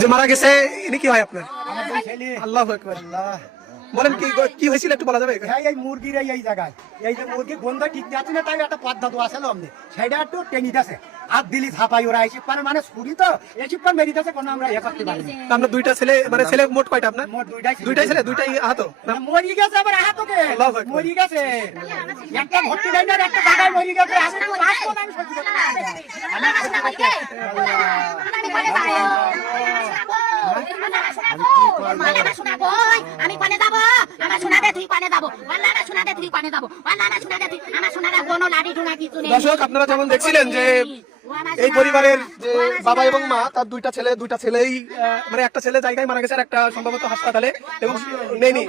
যে মারা গেছে ইনি কি হয় আপনার? আল্লাহু আকবার। বলেন কি হয়েছিল একটু বলা যাবে? এই মুরগির এই জায়গায় এই যে মুরগি গন্ধ ঠিক যাচ্ছে না, তাই একটা পদ্ধতি আছে লমনে সেটা একটু টেনি দিতেছে হাত দিলি ছাপাই ওরা এসব পান মানে ছুরি তো এসব পান মেরি দিতেছে কোনো আমরা করতে পারি না। আমরা দুইটা ছেলে মানে ছেলে মোট কয়টা আপনার? মোট দুইটাই ছেলে দুইটাই আহত মরি গেছে আবার আহতকে মরি গেছে একটা ভর্তি দেয় না একটা জায়গায় মরি গেছে আমি তো রাখবো না, আমি সত্যি কথা আমি পানে যাবো, আমার সোনা দে তুই পানে যাবো, না সোনা দে তুই পানে যাবো, না সোনা দে তুই, আমার সোনারা কোনো লাড়ি ঢুনা কিছু নেই। দর্শক আপনারা যেমন দেখছিলেন যে এই পরিবারের যে বাবা এবং মা তার দুইটা ছেলেই মানে একটা ছেলে জায়গায় মারা গেছে আর একটা সম্ভবত হাসপাতালে এবং নেই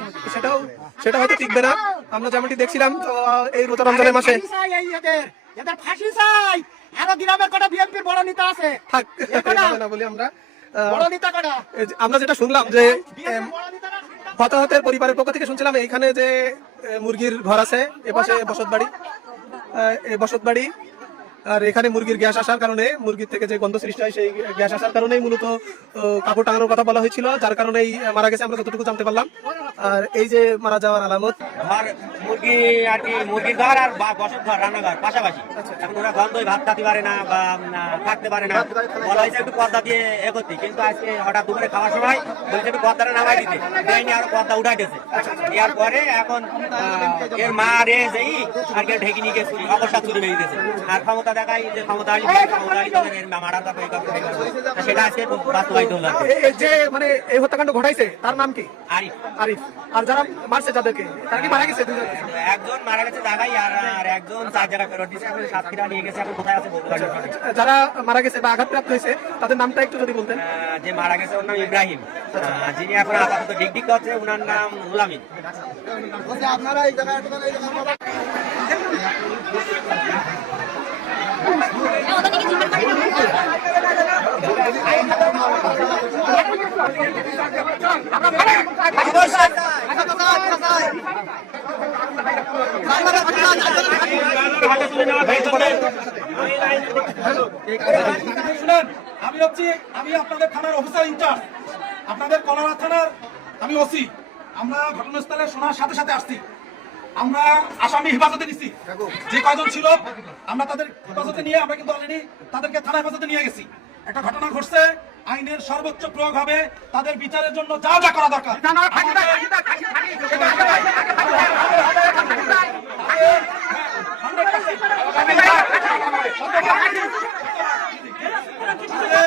সেটা হয়তো টিকবে না। আমরা যেমনটি দেখছিলাম তো এই রোজা রমজানের মাসে এদের ফাঁসি চাই। আরো গ্রামের কটা বিএনপির বড় নেতা আছে থাক না বলি আমরা বড় নেতা কটা আমরা যেটা শুনলাম যে হতাহতের পরিবারের পক্ষ থেকে শুনছিলাম এইখানে যে মুরগির ঘর আছে, এপাশে বসত বাড়ি আর এখানে মুরগির গ্যাস আসার কারণে মুরগির থেকে যে গন্ধ সৃষ্টি হয় সেই গ্যাস আসার কারণেই মূলত কাপড় টাঙানোর কথা বলা হয়েছিল, যার কারণেই মারা গেছে আমরা যতটুকু জানতে পারলাম। আর এই যে মারা যাওয়ার আলামত ঘর মুরগি আর কি মুরগির ঘর আর বসত ঘর রান্নাঘর পাশাপাশি। এখন ওরা গন্ধই ভাত খাতে পারে না বা থাকতে পারে না, বলা হয়েছে একটু পর্দা দিয়ে করতে, কিন্তু আজকে হঠাৎ দুপুরে খাওয়ার সময় বলছে একটু পর্দাটা নামাই দিতে দেয়নি, আরো পর্দা উঠাই দিয়েছে। এর পরে এখন এর মা রে যেই আর কি ঢেকে নিয়ে গেছে অবস্থা চুরি বেরিয়ে গেছে আর ক্ষমতা দেখাই যে ক্ষমতা মারার সেটা আজকে বাস্তবায়িত হলো। যে মানে এই হত্যাকাণ্ড ঘটাইছে তার নাম কি? আরিফ। আরিফ। আর যারা মারছে যাদেরকে তারা কি মারা গেছে? একজন মারা গেছে জায়গায় আর একজন 4 জায়গা ফেরত দিয়েছে, এখন সাতক্ষীরা নিয়ে গেছে, এখন কোথায় আছে বলতে পারছি না। যারা মারা গেছে বা আঘাতপ্রাপ্ত হয়েছে তাদের নামটা একটু যদি বলতেন। যে মারা গেছে ওর নাম ইব্রাহিম, যিনি এখন আপাতত ডিগ্রি করছে ওনার নাম গুলামিন। আপনারা এই জায়গায় আমি আপনাদের থানার অফিসার ইনচার্জ, আপনাদের কলারা থানার আমি ওসি। আমরা ঘটনাস্থলে শোনার সাথে সাথে আসছি। আমরা আসামি হেফাজতে নিচ্ছি, যে কয়জন ছিল আমরা তাদের হেফাজতে নিয়ে আমরা কিন্তু অলরেডি তাদেরকে থানা হেফাজতে নিয়ে গেছি। একটা ঘটনা ঘটছে, আইনের সর্বোচ্চ প্রয়োগ হবে, তাদের বিচারের জন্য যা যা করা দরকার